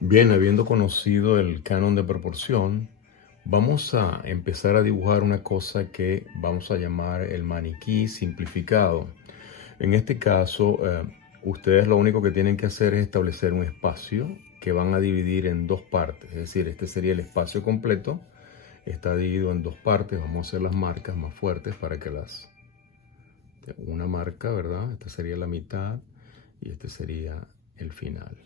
Bien, habiendo conocido el canon de proporción, vamos a empezar a dibujar una cosa que vamos a llamar el maniquí simplificado. En este caso, ustedes lo único que tienen que hacer es establecer un espacio que van a dividir en dos partes. Es decir, este sería el espacio completo. Está dividido en dos partes. Vamos a hacer las marcas más fuertes para que una marca, ¿verdad? Esta sería la mitad y este sería el final.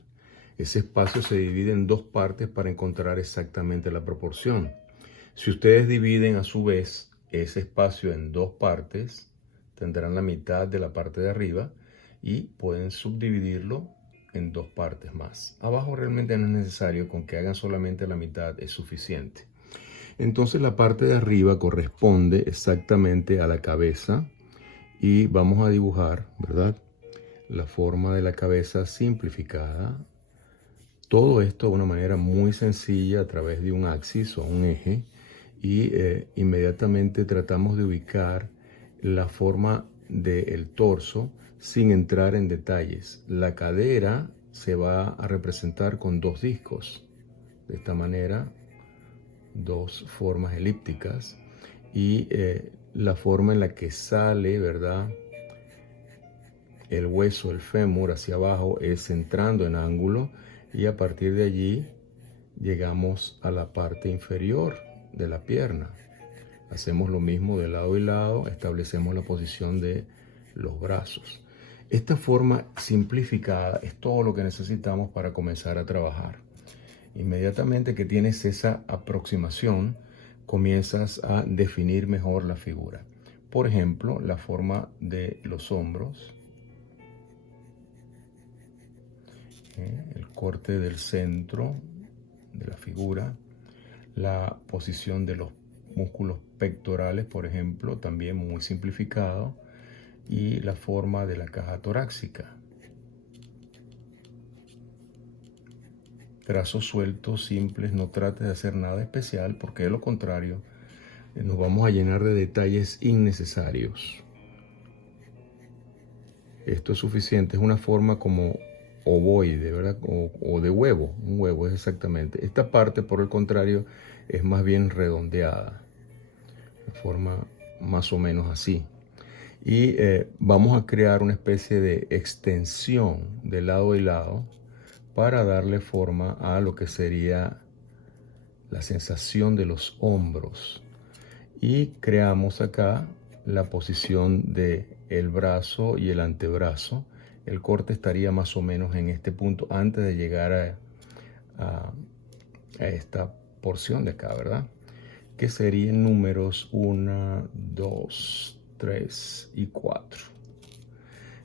Ese espacio se divide en dos partes para encontrar exactamente la proporción. Si ustedes dividen a su vez ese espacio en dos partes, tendrán la mitad de la parte de arriba y pueden subdividirlo en dos partes más. Abajo realmente no es necesario, con que hagan solamente la mitad es suficiente. Entonces la parte de arriba corresponde exactamente a la cabeza y vamos a dibujar, ¿verdad? La forma de la cabeza simplificada. Todo esto de una manera muy sencilla a través de un axis o un eje y inmediatamente tratamos de ubicar la forma del torso sin entrar en detalles. La cadera se va a representar con dos discos, de esta manera, dos formas elípticas y la forma en la que sale, ¿verdad? El hueso, el fémur hacia abajo es entrando en ángulo y a partir de allí llegamos a la parte inferior de la pierna. Hacemos lo mismo de lado y lado, establecemos la posición de los brazos. Esta forma simplificada es todo lo que necesitamos para comenzar a trabajar. Inmediatamente que tienes esa aproximación, comienzas a definir mejor la figura. Por ejemplo, la forma de los hombros, el corte del centro de la figura, la posición de los músculos pectorales, por ejemplo, también muy simplificado, y la forma de la caja torácica. Trazos sueltos, simples, no trates de hacer nada especial porque de lo contrario nos vamos a llenar de detalles innecesarios. Esto es suficiente, es una forma como ovoide, ¿verdad? O de huevo, un huevo es exactamente. Esta parte, por el contrario, es más bien redondeada, de forma más o menos así. Y vamos a crear una especie de extensión de lado y lado para darle forma a lo que sería la sensación de los hombros. Y creamos acá la posición de el brazo y el antebrazo. El corte estaría más o menos en este punto antes de llegar a esta porción de acá, ¿verdad? Que serían números 1, 2, 3 y 4.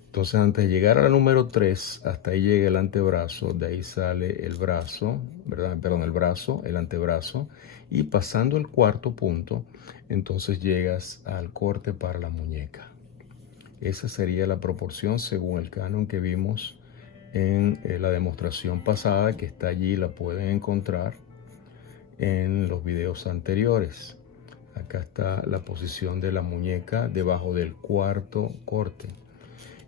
Entonces, antes de llegar al número 3, hasta ahí llega el antebrazo, de ahí sale el brazo, ¿verdad? Perdón, el brazo, el antebrazo, y pasando el cuarto punto, entonces llegas al corte para la muñeca. Esa sería la proporción según el canon que vimos en la demostración pasada, que está allí, la pueden encontrar en los videos anteriores. Acá está la posición de la muñeca debajo del cuarto corte.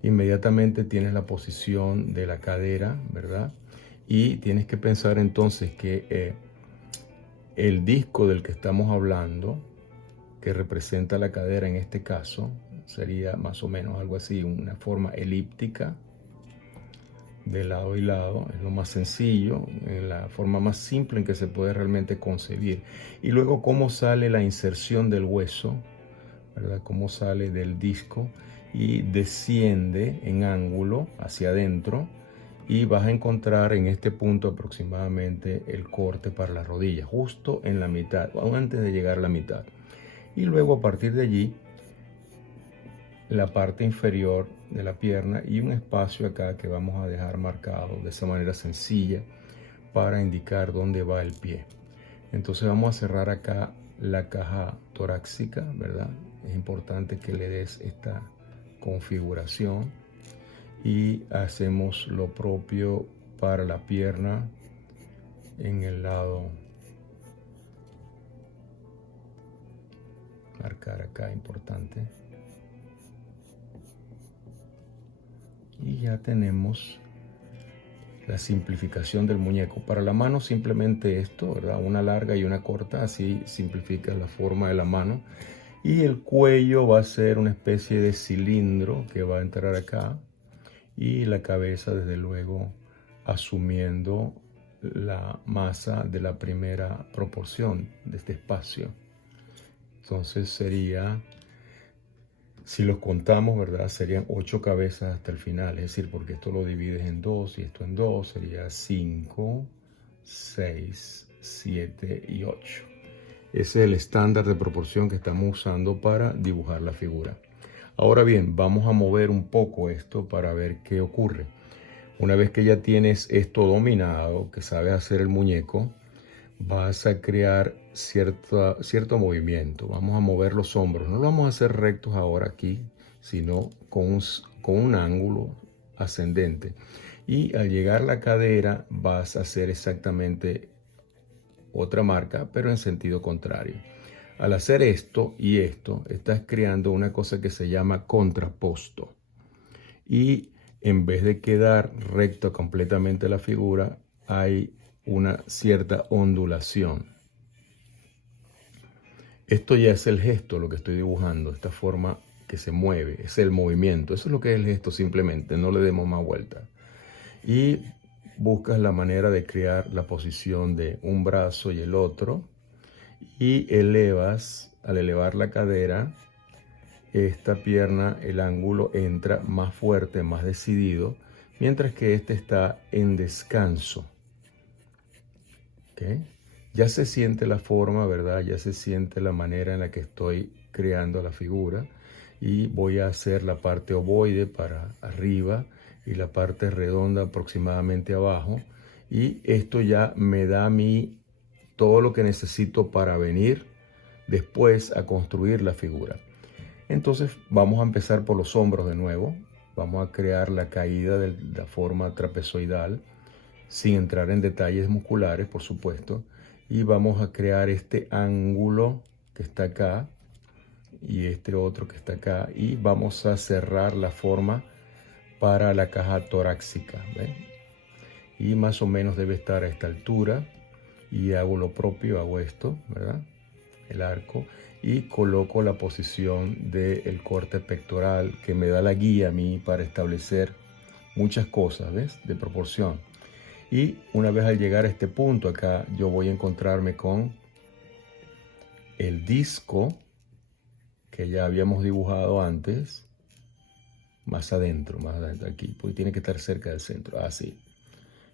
Inmediatamente tienes la posición de la cadera, ¿verdad? Y tienes que pensar entonces que el disco del que estamos hablando, que representa la cadera en este caso, sería más o menos algo así, una forma elíptica de lado y lado, es lo más sencillo, la forma más simple en que se puede realmente concebir. Y luego cómo sale la inserción del hueso, ¿verdad? Cómo sale del disco y desciende en ángulo hacia adentro y vas a encontrar en este punto aproximadamente el corte para la rodilla, justo en la mitad, o antes de llegar a la mitad. Y luego a partir de allí, la parte inferior de la pierna y un espacio acá que vamos a dejar marcado de esa manera sencilla para indicar dónde va el pie. Entonces vamos a cerrar acá la caja torácica, ¿verdad? Es importante que le des esta configuración y hacemos lo propio para la pierna en el lado, marcar acá, importante. Y ya tenemos la simplificación del muñeco. Para la mano simplemente esto, ¿verdad? Una larga y una corta, así simplifica la forma de la mano. Y el cuello va a ser una especie de cilindro que va a entrar acá. Y la cabeza, desde luego, asumiendo la masa de la primera proporción de este espacio. Entonces sería, si los contamos, ¿verdad? Serían 8 cabezas hasta el final. Es decir, porque esto lo divides en 2 y esto en 2, sería 5, 6, 7 y 8. Ese es el estándar de proporción que estamos usando para dibujar la figura. Ahora bien, vamos a mover un poco esto para ver qué ocurre. Una vez que ya tienes esto dominado, que sabes hacer el muñeco, vas a crear cierto movimiento. Vamos a mover los hombros. No lo vamos a hacer rectos ahora aquí, sino con un ángulo ascendente. Y al llegar a la cadera vas a hacer exactamente otra marca, pero en sentido contrario. Al hacer esto y esto, estás creando una cosa que se llama contrapposto. Y en vez de quedar recta completamente la figura, hay una cierta ondulación. Esto ya es el gesto, lo que estoy dibujando, esta forma que se mueve, es el movimiento. Eso es lo que es el gesto simplemente, no le demos más vuelta. Y buscas la manera de crear la posición de un brazo y el otro. Y elevas, al elevar la cadera, esta pierna, el ángulo entra más fuerte, más decidido, mientras que este está en descanso. ¿Okay? Ya se siente la forma, ¿verdad? Ya se siente la manera en la que estoy creando la figura. Y voy a hacer la parte ovoide para arriba y la parte redonda aproximadamente abajo. Y esto ya me da a mí todo lo que necesito para venir después a construir la figura. Entonces vamos a empezar por los hombros de nuevo. Vamos a crear la caída de la forma trapezoidal, sin entrar en detalles musculares, por supuesto. Y vamos a crear este ángulo que está acá y este otro que está acá. Y vamos a cerrar la forma para la caja torácica. ¿Ven? Y más o menos debe estar a esta altura. Y hago lo propio, hago esto, ¿verdad? El arco. Y coloco la posición del corte pectoral que me da la guía a mí para establecer muchas cosas, ¿ves? De proporción. Y una vez al llegar a este punto acá, yo voy a encontrarme con el disco que ya habíamos dibujado antes, más adentro aquí, porque tiene que estar cerca del centro, así.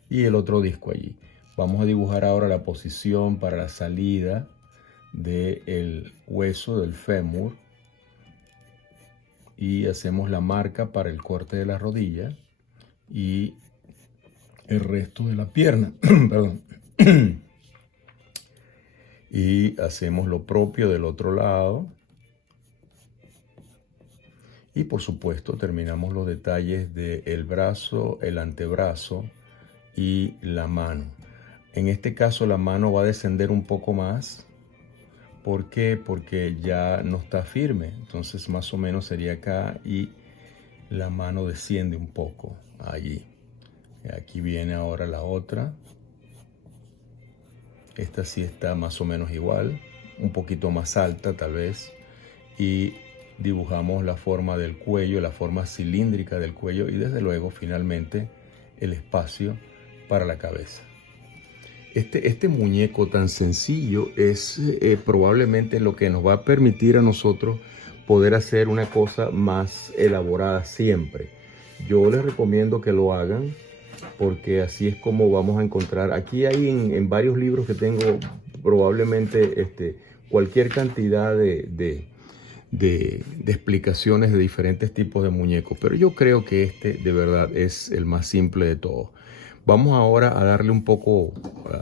Y el otro disco allí. Vamos a dibujar ahora la posición para la salida del hueso del fémur y hacemos la marca para el corte de la rodilla y el resto de la pierna. Perdón. Y hacemos lo propio del otro lado. Y por supuesto terminamos los detalles del brazo, el antebrazo y la mano. En este caso la mano va a descender un poco más. ¿Por qué? Porque ya no está firme. Entonces más o menos sería acá y la mano desciende un poco allí. Aquí viene ahora la otra. Esta sí está más o menos igual, un poquito más alta tal vez. Y dibujamos la forma del cuello, la forma cilíndrica del cuello y desde luego finalmente el espacio para la cabeza. Este muñeco tan sencillo es probablemente lo que nos va a permitir a nosotros poder hacer una cosa más elaborada siempre. Yo les recomiendo que lo hagan porque así es como vamos a encontrar. Aquí hay en varios libros que tengo probablemente cualquier cantidad de explicaciones de diferentes tipos de muñecos, pero yo creo que este de verdad es el más simple de todos. Vamos ahora a darle un poco,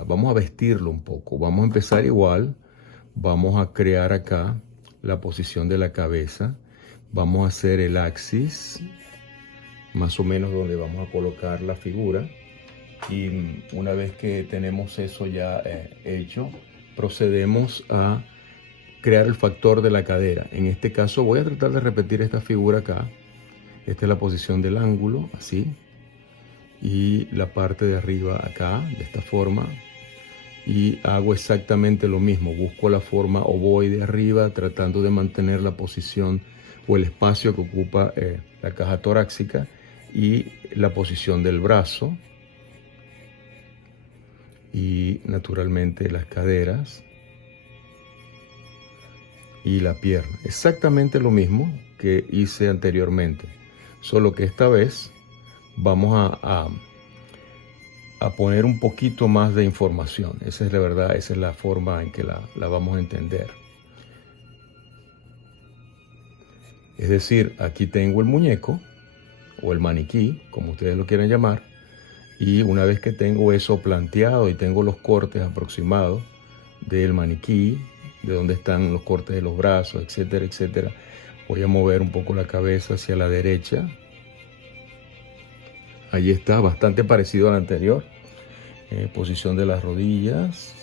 vamos a vestirlo un poco. Vamos a empezar igual, vamos a crear acá la posición de la cabeza, vamos a hacer el axis, más o menos donde vamos a colocar la figura. Y una vez que tenemos eso ya hecho, procedemos a crear el factor de la cadera. En este caso voy a tratar de repetir esta figura acá. Esta es la posición del ángulo, así. y la parte de arriba acá, de esta forma. Y hago exactamente lo mismo, busco la forma ovoide arriba, tratando de mantener la posición o el espacio que ocupa la caja torácica y la posición del brazo y naturalmente las caderas y la pierna. Exactamente lo mismo que hice anteriormente, solo que esta vez vamos a poner un poquito más de información. Esa es la verdad, esa es la forma en que la vamos a entender. Es decir, aquí tengo el muñeco o el maniquí, como ustedes lo quieran llamar, y una vez que tengo eso planteado y tengo los cortes aproximados del maniquí, de dónde están los cortes de los brazos, etcétera, etcétera, voy a mover un poco la cabeza hacia la derecha. Ahí está, bastante parecido al anterior. Posición de las rodillas.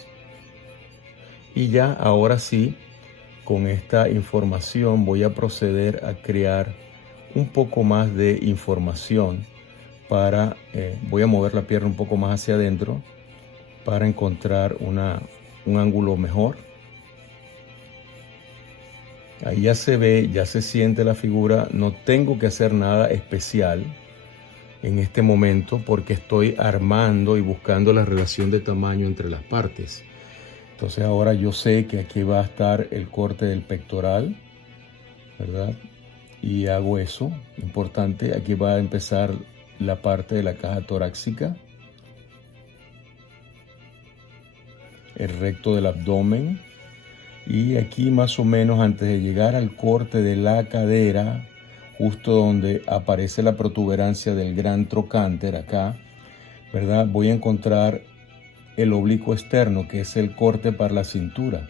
Y ya ahora sí, con esta información voy a proceder a crear un poco más de información voy a mover la pierna un poco más hacia adentro para encontrar un ángulo mejor. Ahí ya se ve, ya se siente la figura. No tengo que hacer nada especial en este momento porque estoy armando y buscando la relación de tamaño entre las partes. Entonces ahora yo sé que aquí va a estar el corte del pectoral, ¿verdad? Y hago eso, importante. Aquí va a empezar la parte de la caja torácica, el recto del abdomen. Y aquí más o menos antes de llegar al corte de la cadera, justo donde aparece la protuberancia del gran trocánter acá, ¿verdad? Voy a encontrar el oblicuo externo, que es el corte para la cintura.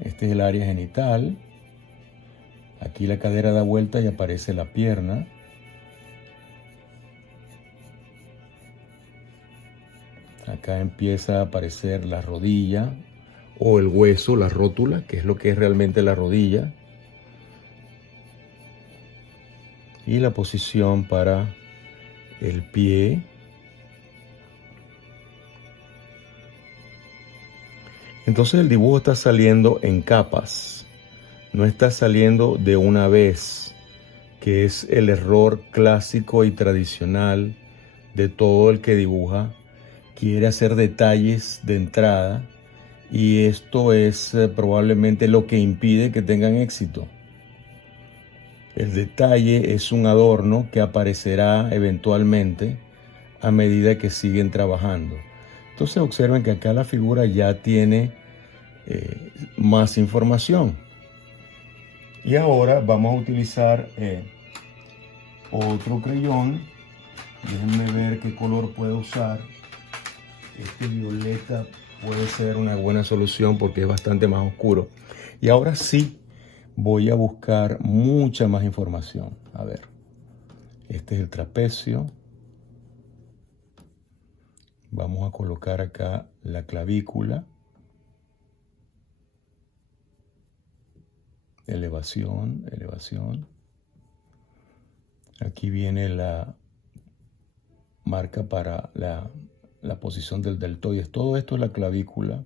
Este es el área genital. Aquí la cadera da vuelta y aparece la pierna. Acá empieza a aparecer la rodilla o el hueso, la rótula, que es lo que es realmente la rodilla. Y la posición para el pie. Entonces el dibujo está saliendo en capas, no está saliendo de una vez, que es el error clásico y tradicional de todo el que dibuja. Quiere hacer detalles de entrada y esto es probablemente lo que impide que tengan éxito. El detalle es un adorno que aparecerá eventualmente a medida que siguen trabajando. Entonces observen que acá la figura ya tiene más información. Y ahora vamos a utilizar otro crayón. Déjenme ver qué color puedo usar. Este violeta puede ser una buena solución porque es bastante más oscuro. Y ahora sí voy a buscar mucha más información. A ver, este es el trapecio. Vamos a colocar acá la clavícula. Elevación, elevación. Aquí viene la marca para la posición del deltoides. Todo esto es la clavícula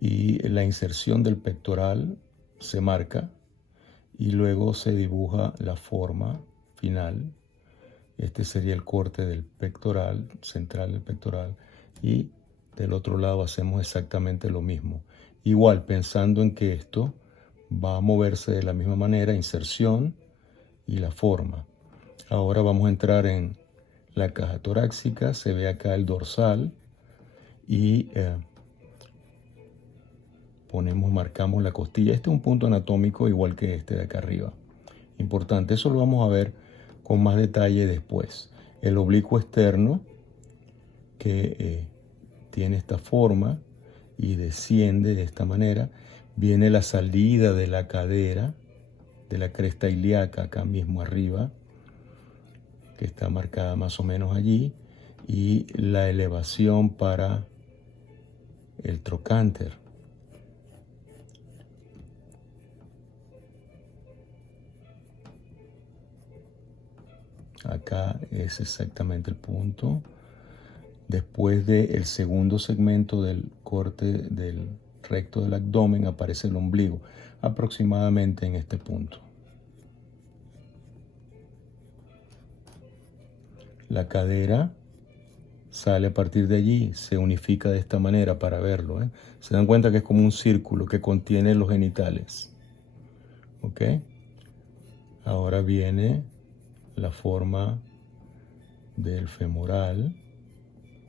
y la inserción del pectoral se marca y luego se dibuja la forma final. Este sería el corte del pectoral, central del pectoral, y del otro lado hacemos exactamente lo mismo. Igual, pensando en que esto va a moverse de la misma manera, inserción y la forma. Ahora vamos a entrar en la caja torácica, se ve acá el dorsal y marcamos la costilla. Este es un punto anatómico igual que este de acá arriba. Importante, eso lo vamos a ver con más detalle después. El oblicuo externo que tiene esta forma y desciende de esta manera. Viene la salida de la cadera, de la cresta ilíaca acá mismo arriba, que está marcada más o menos allí, y la elevación para el trocánter. Acá es exactamente el punto. Después del segundo segmento del corte del recto del abdomen aparece el ombligo, aproximadamente en este punto. La cadera sale a partir de allí, se unifica de esta manera para verlo. Se dan cuenta que es como un círculo que contiene los genitales. ¿Ok? Ahora viene la forma del femoral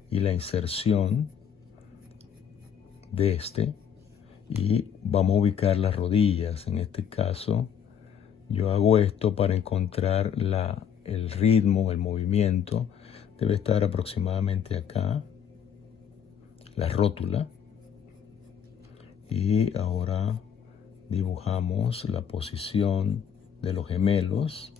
y la inserción de este, y vamos a ubicar las rodillas. En este caso yo hago esto para encontrar el ritmo, el movimiento. Debe estar aproximadamente acá, la rótula. Y ahora dibujamos la posición de los gemelos.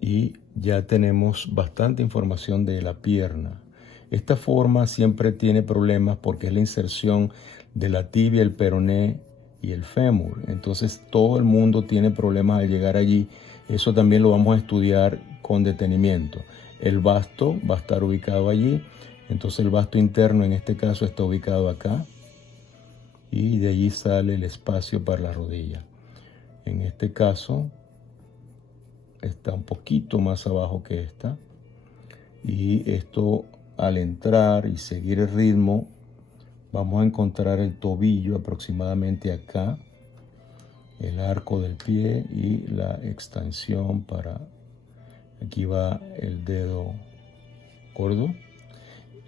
Y ya tenemos bastante información de la pierna. Esta forma siempre tiene problemas porque es la inserción de la tibia, el peroné y el fémur. Entonces todo el mundo tiene problemas al llegar allí. Eso también lo vamos a estudiar con detenimiento. El vasto va a estar ubicado allí. Entonces el vasto interno en este caso está ubicado acá. Y de allí sale el espacio para la rodilla. En este caso está un poquito más abajo que esta, y esto, al entrar y seguir el ritmo, vamos a encontrar el tobillo aproximadamente acá, el arco del pie y la extensión para, aquí va el dedo gordo.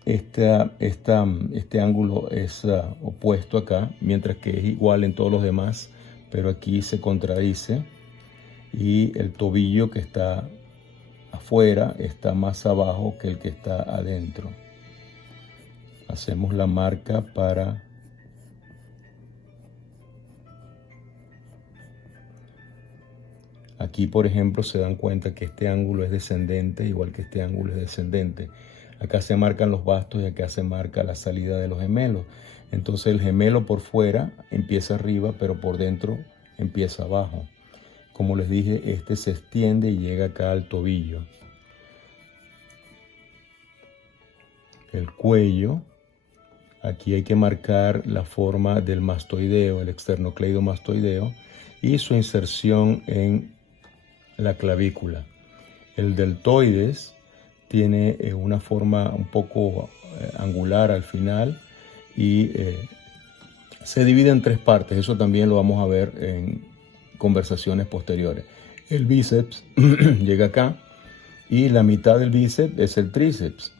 Este ángulo es opuesto acá, mientras que es igual en todos los demás, pero aquí se contradice. Y el tobillo que está afuera está más abajo que el que está adentro. Hacemos la marca para aquí, por ejemplo, se dan cuenta que este ángulo es descendente, igual que este ángulo es descendente. Acá se marcan los bastos y acá se marca la salida de los gemelos. Entonces el gemelo por fuera empieza arriba, pero por dentro empieza abajo. Como les dije, este se extiende y llega acá al tobillo. El cuello, aquí hay que marcar la forma del mastoideo, el esternocleidomastoideo, y su inserción en la clavícula. El deltoides tiene una forma un poco angular al final y se divide en tres partes. Eso también lo vamos a ver en conversaciones posteriores. El bíceps llega acá y la mitad del bíceps es el tríceps.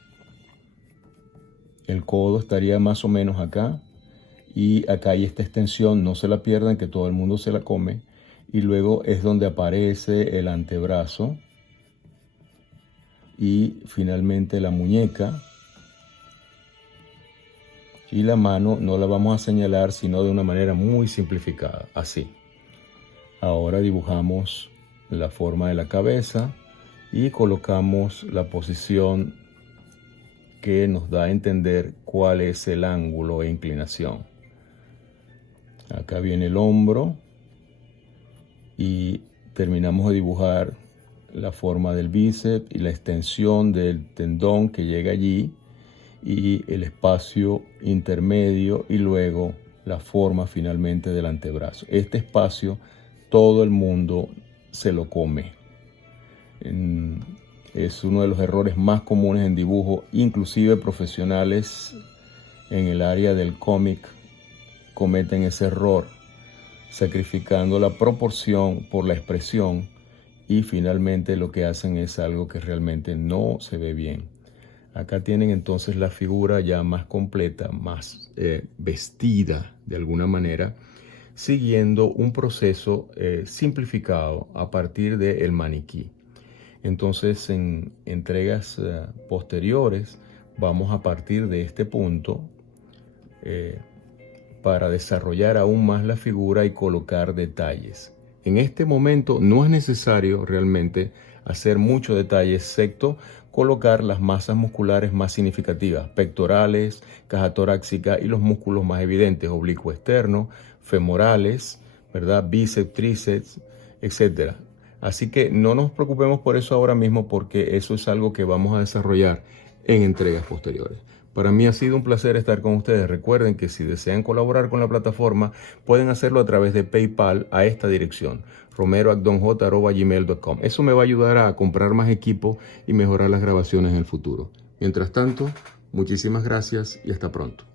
El codo estaría más o menos acá y acá hay esta extensión, no se la pierdan que todo el mundo se la come, y luego es donde aparece el antebrazo y finalmente la muñeca, y la mano no la vamos a señalar sino de una manera muy simplificada, así. Ahora dibujamos la forma de la cabeza y colocamos la posición que nos da a entender cuál es el ángulo e inclinación. Acá viene el hombro y terminamos de dibujar la forma del bíceps y la extensión del tendón que llega allí y el espacio intermedio y luego la forma finalmente del antebrazo. Este espacio todo el mundo se lo come. Es uno de los errores más comunes en dibujo, inclusive profesionales en el área del cómic cometen ese error, sacrificando la proporción por la expresión, y finalmente lo que hacen es algo que realmente no se ve bien. Acá tienen entonces la figura ya más completa, más vestida de alguna manera, siguiendo un proceso simplificado a partir del maniquí. Entonces, en entregas posteriores vamos a partir de este punto para desarrollar aún más la figura y colocar detalles. En este momento no es necesario realmente hacer mucho detalle, excepto colocar las masas musculares más significativas, pectorales, caja torácica y los músculos más evidentes, oblicuo externo, femorales, ¿verdad? Bíceps, tríceps, etc. Así que no nos preocupemos por eso ahora mismo, porque eso es algo que vamos a desarrollar en entregas posteriores. Para mí ha sido un placer estar con ustedes. Recuerden que si desean colaborar con la plataforma, pueden hacerlo a través de PayPal a esta dirección, romeroagdonj@gmail.com. Eso me va a ayudar a comprar más equipo y mejorar las grabaciones en el futuro. Mientras tanto, muchísimas gracias y hasta pronto.